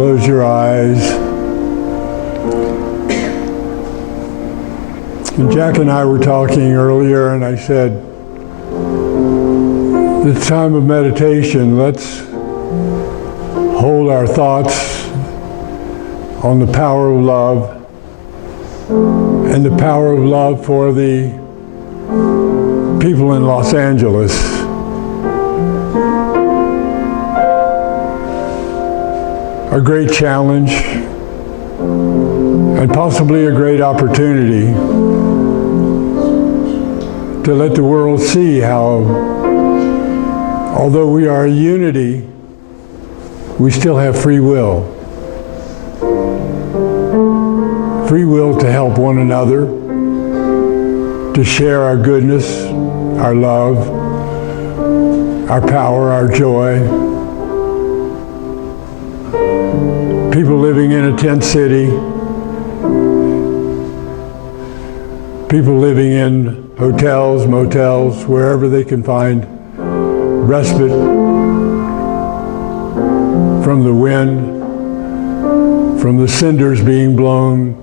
Close your eyes. And Jack and I were talking earlier, and I said, this time of meditation, let's hold our thoughts on the power of love and the power of love for the people in Los Angeles. A great challenge and possibly a great opportunity to let the world see how, although we are a unity, we still have free will. Free will to help one another, to share our goodness, our love, our power, our joy. People living in a tent city, people living in hotels, motels, wherever they can find respite from the wind, from the cinders being blown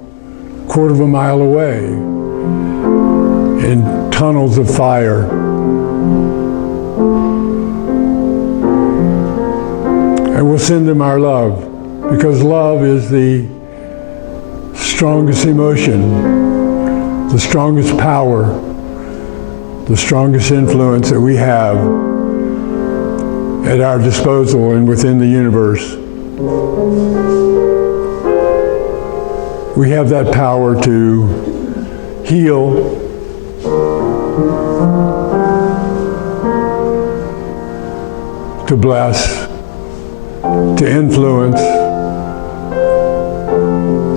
a quarter of a mile away in tunnels of fire. And we'll send them our love, because love is the strongest emotion, the strongest power, the strongest influence that we have at our disposal and within the universe. We have that power to heal, to bless, to influence,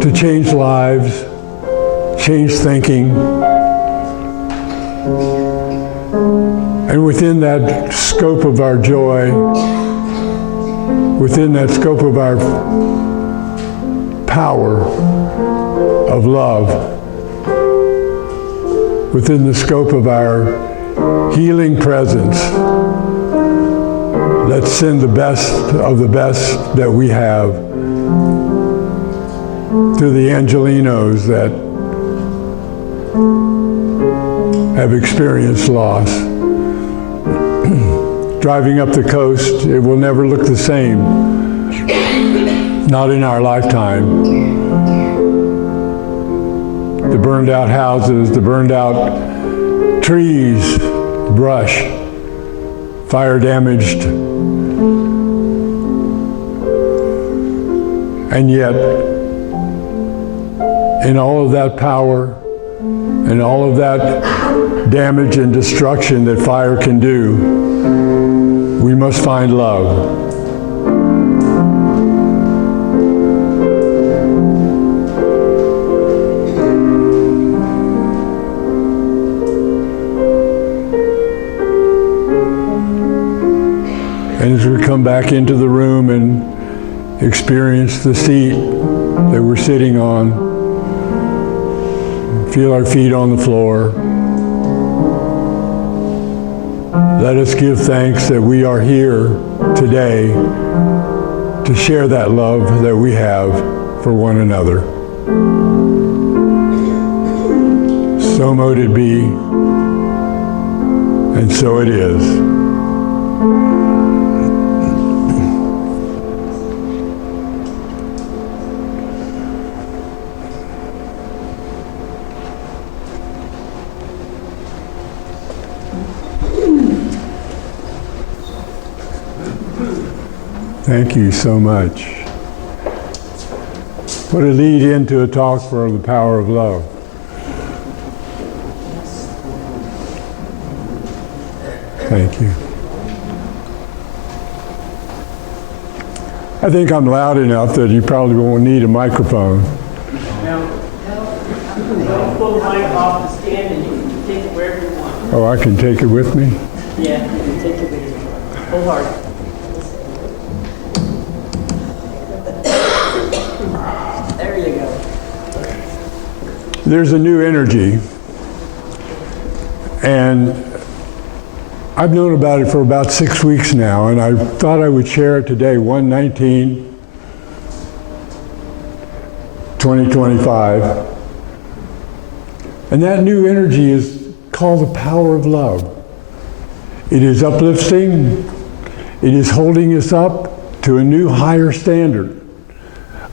to change lives, change thinking. And within that scope of our joy, within that scope of our power of love, within the scope of our healing presence, let's send the best of the best that we have to the Angelinos that have experienced loss. Driving up the coast, it will never look the same. Not in our lifetime. The burned out houses, the burned out trees, brush, fire damaged. And yet, in all of that power and all of that damage and destruction that fire can do, we must find love. And as we come back into the room and experience the seat that we're sitting on, feel our feet on the floor, let us give thanks that we are here today to share that love that we have for one another. So mote it be, and so it is. Thank you so much. What a lead into a talk for the power of love. Thank you. I think I'm loud enough that you probably won't need a microphone. Now, pull the mic off the stand and you can take it wherever you want. Oh, I can take it with me? Yeah, you can take it with you. Pull hard. There you go. There's a new energy, and I've known about it for about 6 weeks now, and I thought I would share it today, 119, 2025. And that new energy is called the power of love. It is uplifting. It is holding us up to a new higher standard,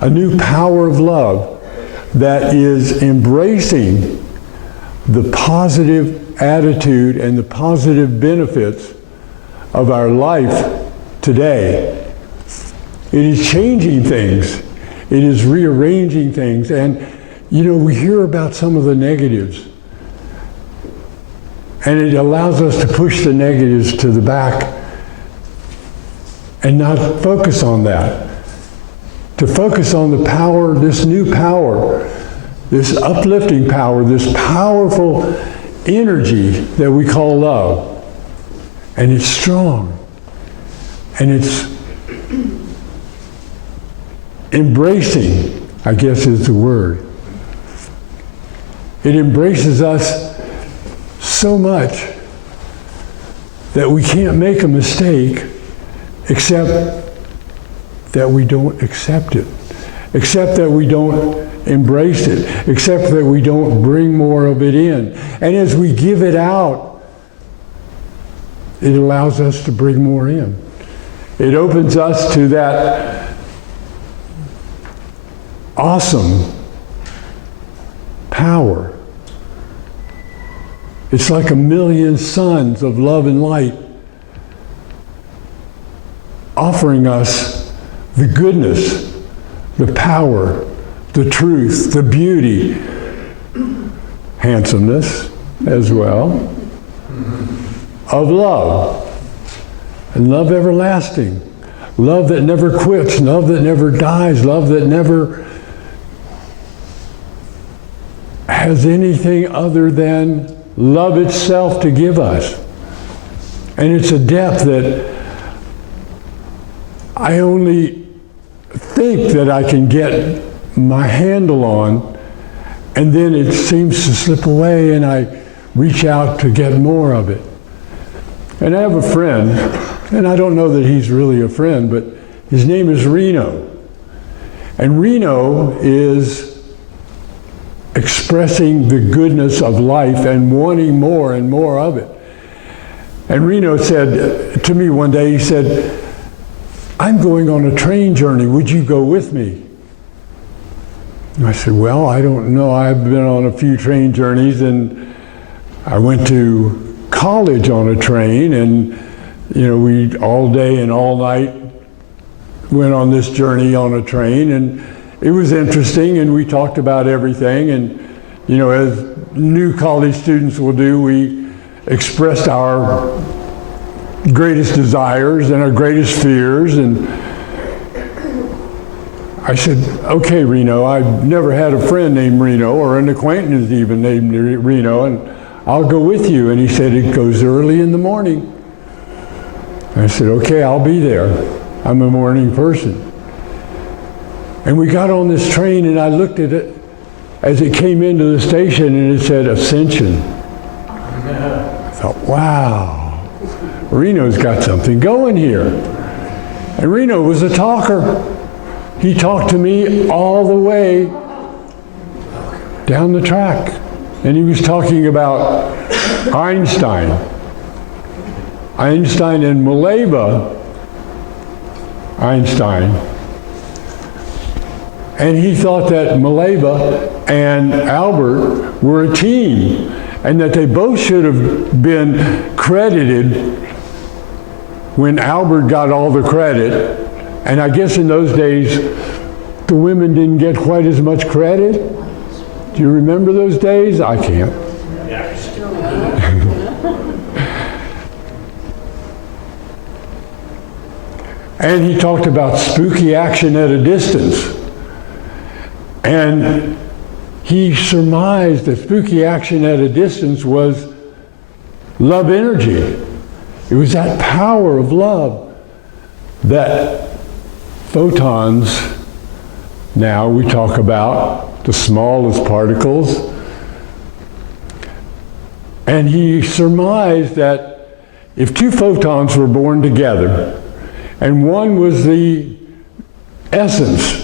a new power of love that is embracing the positive attitude and the positive benefits of our life today. It is changing things. It is rearranging things. And, you know, we hear about some of the negatives. And it allows us to push the negatives to the back and not focus on that. To focus on the power, this new power, this uplifting power, this powerful energy that we call love. And it's strong. And it's embracing, I guess is the word. It embraces us so much that we can't make a mistake except that we don't accept it, except that we don't embrace it, except that we don't bring more of it in. And as we give it out, it allows us to bring more in. It opens us to that awesome power. It's like a million suns of love and light offering us the goodness, the power, the truth, the beauty, handsomeness as well, of love. And love everlasting. Love that never quits, love that never dies, love that never has anything other than love itself to give us. And it's a depth that I only think that I can get my handle on, and then it seems to slip away and I reach out to get more of it. And I have a friend, and I don't know that he's really a friend, but his name is Reno. And Reno is expressing the goodness of life and wanting more and more of it. And Reno said to me one day, he said, "I'm going on a train journey, would you go with me?" And I said, "Well, I don't know, I've been on a few train journeys, and I went to college on a train, and you know, we all day and all night went on this journey on a train, and it was interesting, and we talked about everything, and you know, as new college students will do, we expressed our greatest desires and our greatest fears. And I said, "Okay, Reno, I've never had a friend named Reno, or an acquaintance even named Reno, and I'll go with you." And he said, "It goes early in the morning." I said, "Okay, I'll be there. I'm a morning person." And we got on this train, and I looked at it as it came into the station, and it said Ascension. I thought, wow, Reno's got something going here. And Reno was a talker. He talked to me all the way down the track. And he was talking about Einstein and Mileva Einstein. And he thought that Mileva and Albert were a team, and that they both should have been credited when Albert got all the credit. And I guess in those days, the women didn't get quite as much credit. Do you remember those days? I can't. And he talked about spooky action at a distance. And he surmised that spooky action at a distance was love energy. It was that power of love that photons, now we talk about the smallest particles. And he surmised that if two photons were born together, and one was the essence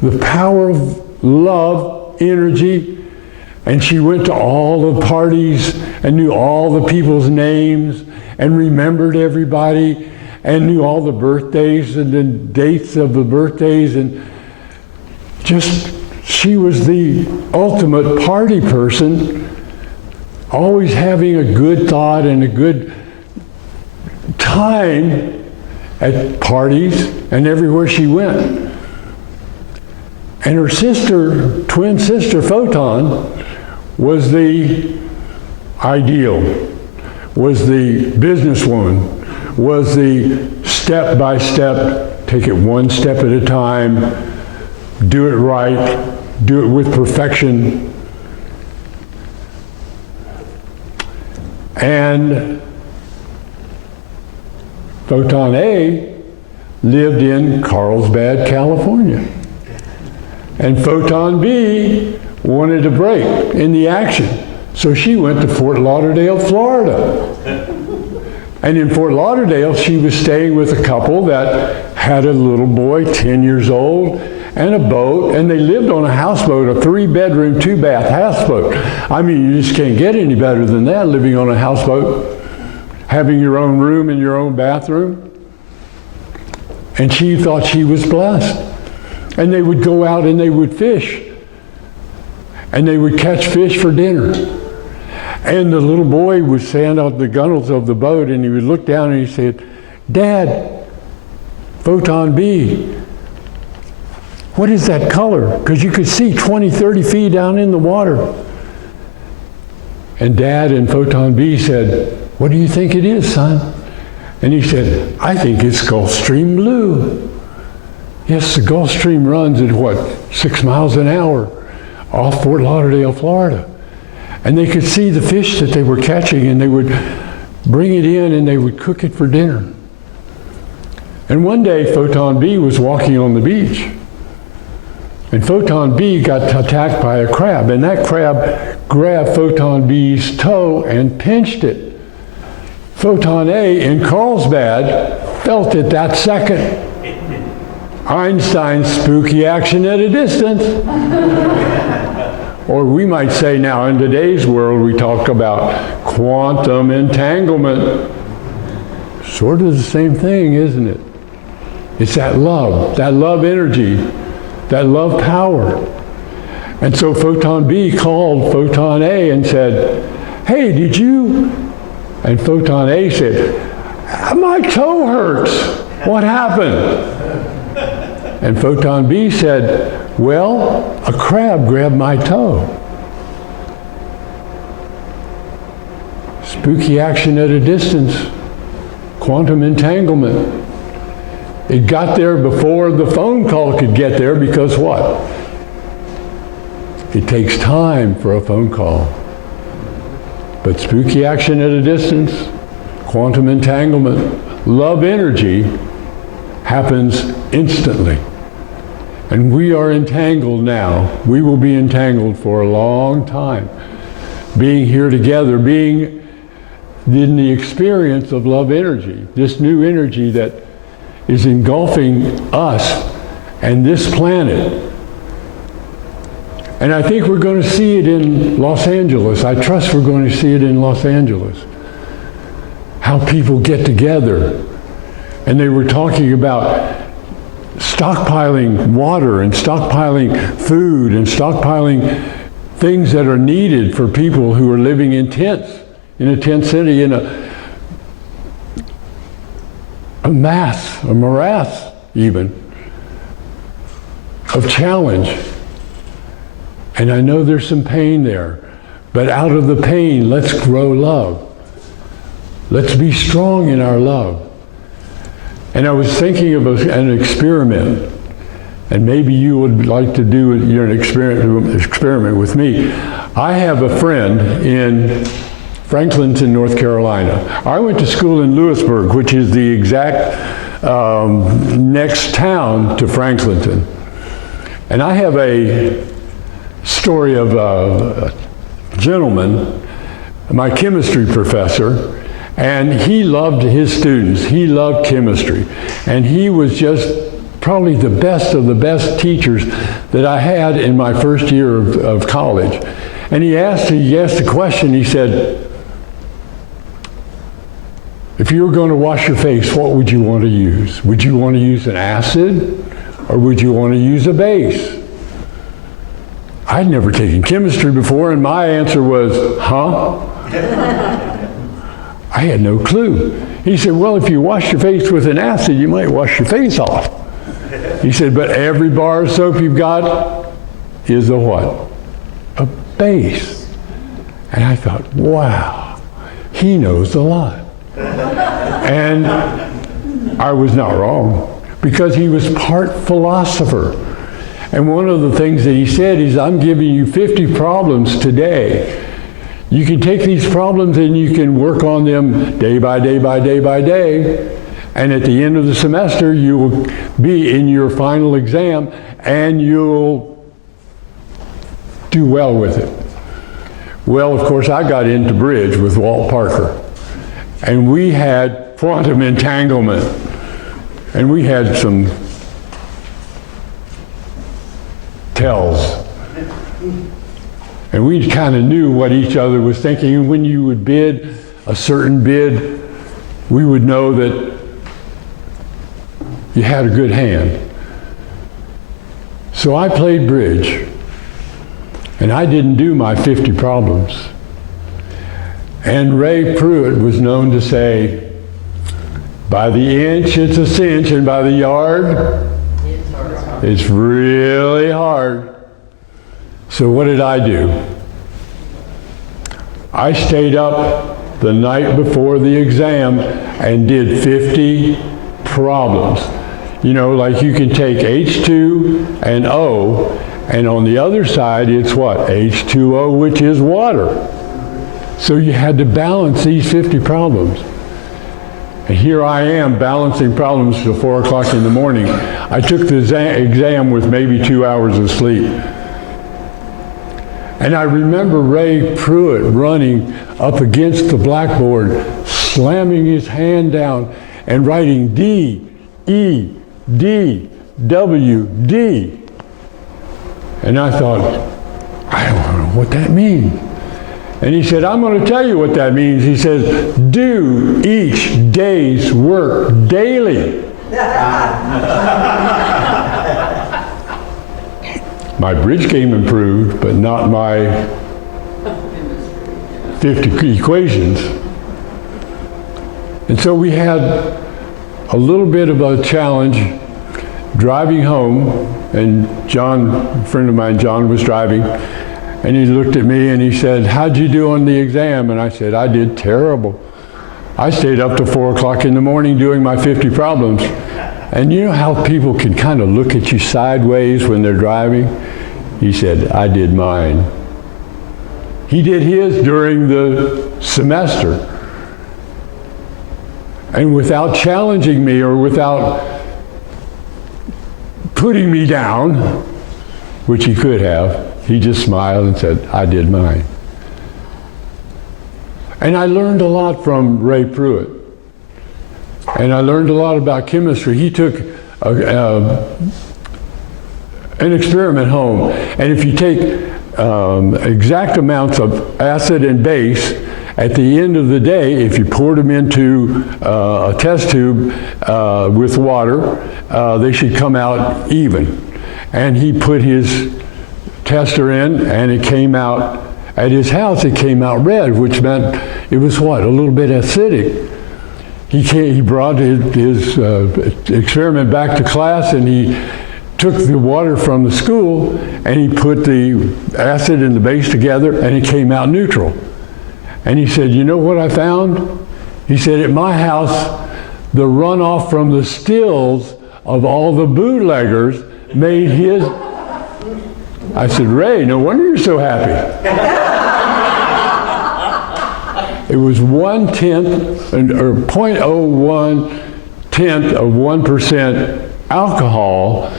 the power of love, energy, and she went to all the parties and knew all the people's names and remembered everybody and knew all the birthdays and the dates of the birthdays, and just, she was the ultimate party person, always having a good thought and a good time at parties and everywhere she went. And her sister, twin sister, Photon, was the ideal, was the businesswoman, was the step-by-step, take it one step at a time, do it right, do it with perfection. And Photon A lived in Carlsbad, California. And Photon B wanted a break in the action. So she went to Fort Lauderdale, Florida. And in Fort Lauderdale, she was staying with a couple that had a little boy, 10 years old, and a boat, and they lived on a houseboat, a 3-bedroom, 2-bath houseboat. I mean, you just can't get any better than that, living on a houseboat, having your own room and your own bathroom. And she thought she was blessed. And they would go out and they would fish. And they would catch fish for dinner. And the little boy would stand on the gunnels of the boat and he would look down and he said, "Dad, Photon B, what is that color?" Because you could see 20, 30 feet down in the water. And Dad and Photon B said, "What do you think it is, son?" And he said, "I think it's Gulf Stream blue." Yes, the Gulf Stream runs at what, 6 miles an hour off Fort Lauderdale, Florida. And they could see the fish that they were catching, and they would bring it in and they would cook it for dinner. And one day Photon B was walking on the beach, and Photon B got attacked by a crab, and that crab grabbed Photon B's toe and pinched it. Photon A in Carlsbad felt it that second. Einstein's spooky action at a distance. Or we might say now, in today's world, we talk about quantum entanglement. Sort of the same thing, isn't it? It's that love energy, that love power. And so Photon B called Photon A and said, "Hey, did you?" And Photon A said, "My toe hurts. What happened?" And Photon B said, "Well, a crab grabbed my toe." Spooky action at a distance, quantum entanglement. It got there before the phone call could get there, because what? It takes time for a phone call. But spooky action at a distance, quantum entanglement, love energy happens instantly. And we are entangled now. We will be entangled for a long time. Being here together, being in the experience of love energy, this new energy that is engulfing us and this planet. And I think we're going to see it in Los Angeles. I trust we're going to see it in Los Angeles. How people get together. And they were talking about stockpiling water and stockpiling food and stockpiling things that are needed for people who are living in tents, in a tent city, in a morass even, of challenge. And I know there's some pain there, but out of the pain, let's grow love. Let's be strong in our love. And I was thinking of an experiment, and maybe you would like to do an experiment with me. I have a friend in Franklinton, North Carolina. I went to school in Lewisburg, which is the exact next town to Franklinton. And I have a story of a gentleman, my chemistry professor, and he loved his students. He loved chemistry. And he was just probably the best of the best teachers that I had in my first year of college. And he asked the question, he said, if you were going to wash your face, what would you want to use? Would you want to use an acid, or would you want to use a base? I'd never taken chemistry before, and my answer was, huh? I had no clue. He said, well, if you wash your face with an acid, you might wash your face off. He said, but every bar of soap you've got is a what? A base. And I thought, wow, he knows a lot. And I was not wrong, because he was part philosopher. And one of the things that he said is, I'm giving you 50 problems today. You can take these problems and you can work on them day by day by day by day. And at the end of the semester, you will be in your final exam and you'll do well with it. Well, of course, I got into bridge with Walt Parker. And we had quantum entanglement. And we had some tells. And we kind of knew what each other was thinking. And when you would bid a certain bid, we would know that you had a good hand. So I played bridge, and I didn't do my 50 problems. And Ray Pruitt was known to say, by the inch it's a cinch, and by the yard it's really hard. So what did I do? I stayed up the night before the exam and did 50 problems. You know, like you can take H2 and O, and on the other side it's what? H2O, which is water. So you had to balance these 50 problems. And here I am balancing problems till 4 o'clock in the morning. I took the exam with maybe 2 hours of sleep. And I remember Ray Pruitt running up against the blackboard, slamming his hand down and writing D, E, D, W, D. And I thought, I don't know what that means. And he said, I'm going to tell you what that means. He says, do each day's work daily. My bridge game improved, but not my 50 equations. And so we had a little bit of a challenge driving home, and John, a friend of mine, John, was driving, and he looked at me and he said, how'd you do on the exam? And I said, I did terrible. I stayed up till 4 o'clock in the morning doing my 50 problems. And you know how people can kind of look at you sideways when they're driving? He said, I did mine. He did his during the semester. And without challenging me or without putting me down, which he could have, he just smiled and said, I did mine. And I learned a lot from Ray Pruitt. And I learned a lot about chemistry. He took an experiment home, and if you take exact amounts of acid and base, at the end of the day, if you poured them into a test tube with water, they should come out even. And he put his tester in, and it came out, at his house, it came out red, which meant it was what? A little bit acidic. He brought his experiment back to class, and he took the water from the school and he put the acid and the base together, and it came out neutral. And he said, you know what I found? He said, at my house, the runoff from the stills of all the bootleggers made his... I said, Ray, no wonder you're so happy. It was 1/10 or 0.01 tenth of 1% alcohol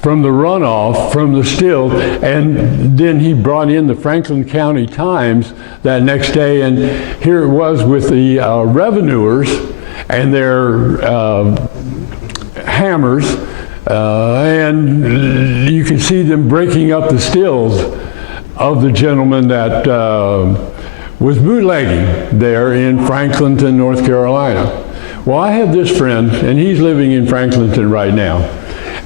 from the runoff from the still, and then he brought in the Franklin County Times that next day, and here it was with the revenuers and their hammers And you can see them breaking up the stills of the gentleman that was bootlegging there in Franklinton, North Carolina. Well, I have this friend, and he's living in Franklinton right now.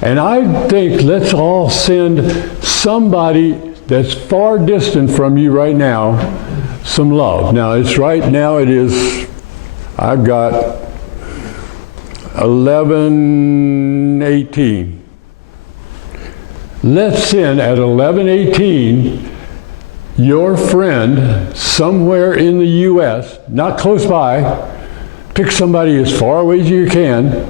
And I think let's all send somebody that's far distant from you right now some love. Now, it's right now it is, I've got 11:18. Let's send at 11:18 your friend somewhere in the U.S., not close by. Pick somebody as far away as you can.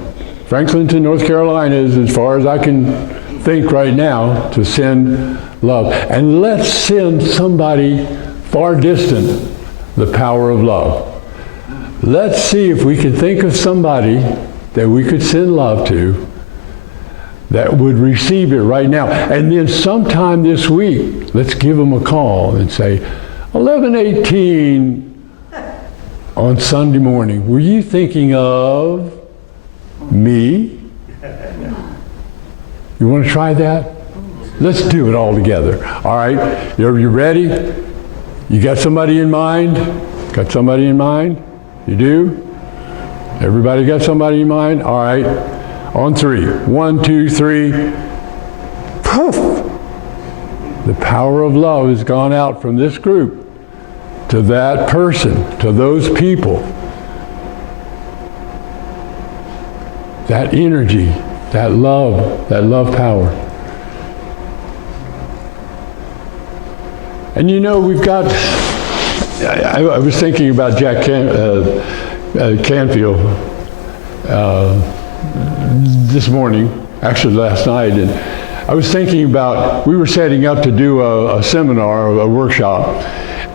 Franklinton, North Carolina is as far as I can think right now to send love. And let's send somebody far distant the power of love. Let's see if we can think of somebody that we could send love to that would receive it right now. And then sometime this week, let's give them a call and say, 11:18 on Sunday morning, were you thinking of me? You want to try that? Let's do it all together. All right, you ready? You got somebody in mind? Got somebody in mind? You do? Everybody got somebody in mind? All right. On three. 1, 2, 3. Poof! The power of love has gone out from this group to that person, to those people. That energy, that love power. And you know, we've got, I was thinking about Jack Canfield this morning, actually last night, and I was thinking about, we were setting up to do a seminar, a workshop,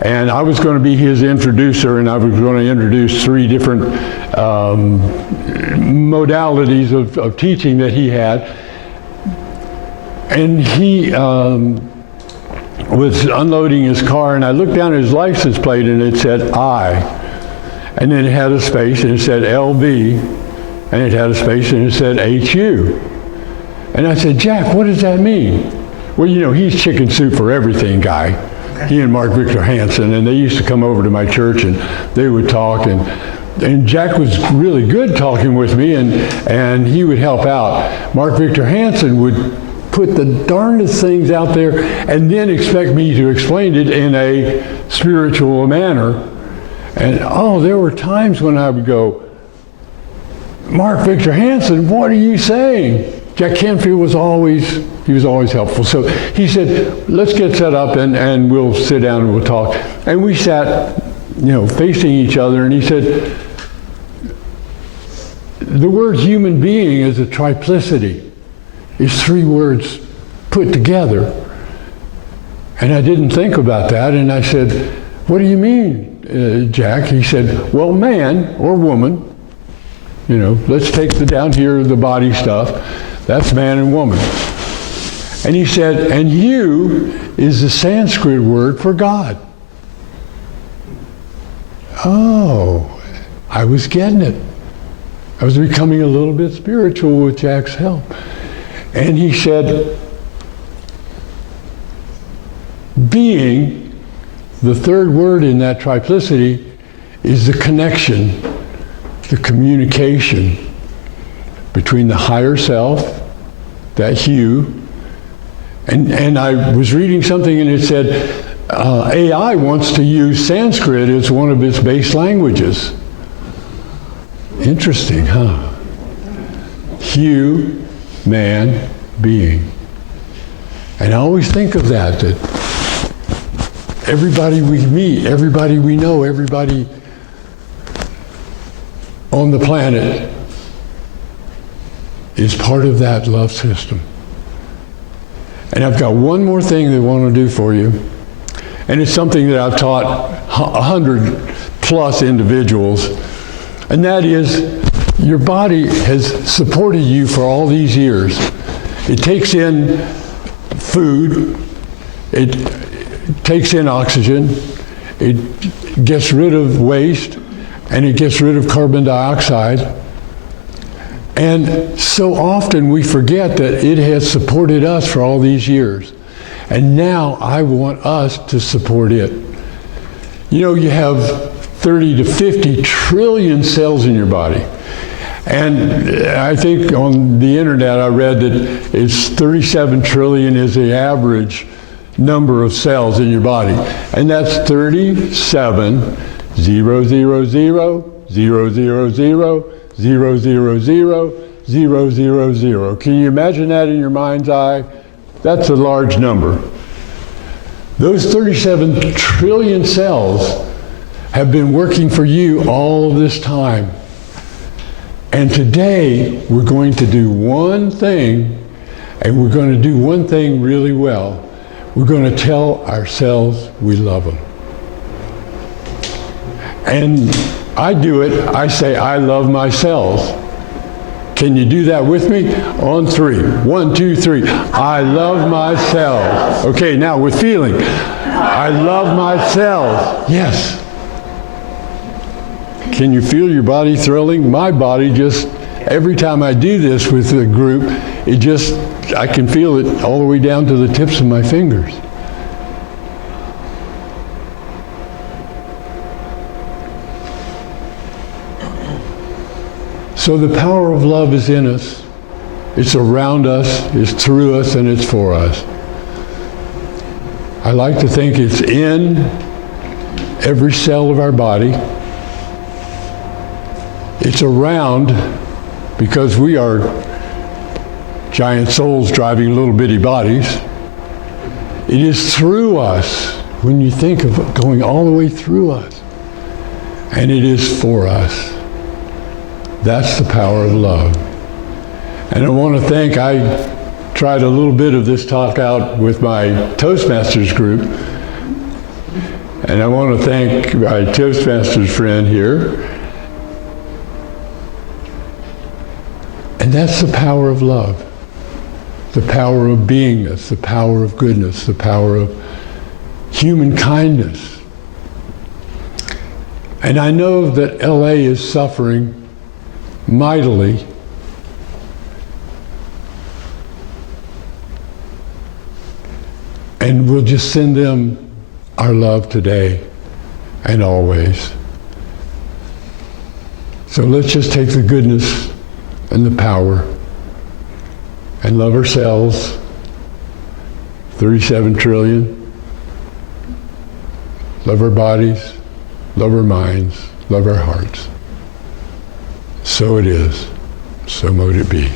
and I was going to be his introducer, and I was going to introduce 3 different modalities of teaching that he had. And he was unloading his car, and I looked down at his license plate, and it said I. And then it had a space, and it said LB, and it had a space, and it said HU. And I said, Jack, what does that mean? Well, you know, he's chicken soup for everything guy. He and Mark Victor Hansen, and they used to come over to my church, and they would talk, and Jack was really good talking with me, and he would help out. Mark Victor Hansen would put the darndest things out there and then expect me to explain it in a spiritual manner. And there were times when I would go, Mark Victor Hansen, what are you saying? Jack Canfield was always helpful. So he said, let's get set up and we'll sit down and we'll talk. And we sat, facing each other, and he said, the word human being is a triplicity. It's 3 words put together. And I didn't think about that, and I said, what do you mean, Jack? He said, well, man or woman, let's take down here the body stuff. That's man and woman. And he said, and Hu is the Sanskrit word for God. Oh, I was getting it. I was becoming a little bit spiritual with Jack's help. And he said, being, the 3rd word in that triplicity, is the connection, the communication between the higher self, that Hu, and I was reading something and it said, AI wants to use Sanskrit as one of its base languages. Interesting, huh? Hu, man, being. And I always think of that everybody we meet, everybody we know, everybody on the planet is part of that love system. And I've got one more thing that I want to do for you. And it's something that I've taught 100+ individuals. And that is, your body has supported you for all these years. It takes in food, it takes in oxygen, it gets rid of waste, and it gets rid of carbon dioxide. And so often we forget that it has supported us for all these years. And now I want us to support it. You know, you have 30 to 50 trillion cells in your body. And I think on the internet I read that it's 37 trillion is the average number of cells in your body. And that's 37, 0, 0, 0, 0, 0, 0, 0, 0, 0, 0, 0, 0. Can you imagine that in your mind's eye? That's a large number. Those 37 trillion cells have been working for you all this time. And today, we're going to do one thing, and we're going to do one thing really well. We're going to tell ourselves we love them. And I do it, I say, I love my cells. Can you do that with me? On 3. 1, 2, 3. I love my cells. Okay, now with feeling. I love my cells. Yes. Can you feel your body thrilling? My body just, every time I do this with the group, I can feel it all the way down to the tips of my fingers. So the power of love is in us. It's around us, it's through us, and it's for us. I like to think it's in every cell of our body. It's around because we are giant souls driving little bitty bodies. It is through us when you think of it going all the way through us. And it is for us. That's the power of love. And I want to thank, I tried a little bit of this talk out with my Toastmasters group. And I want to thank my Toastmasters friend here. And that's the power of love. The power of beingness, the power of goodness, the power of human kindness. And I know that LA is suffering mightily. And we'll just send them our love today and always. So let's just take the goodness and the power and love ourselves, 37 trillion, love our bodies, love our minds, love our hearts. So it is, so mote it be.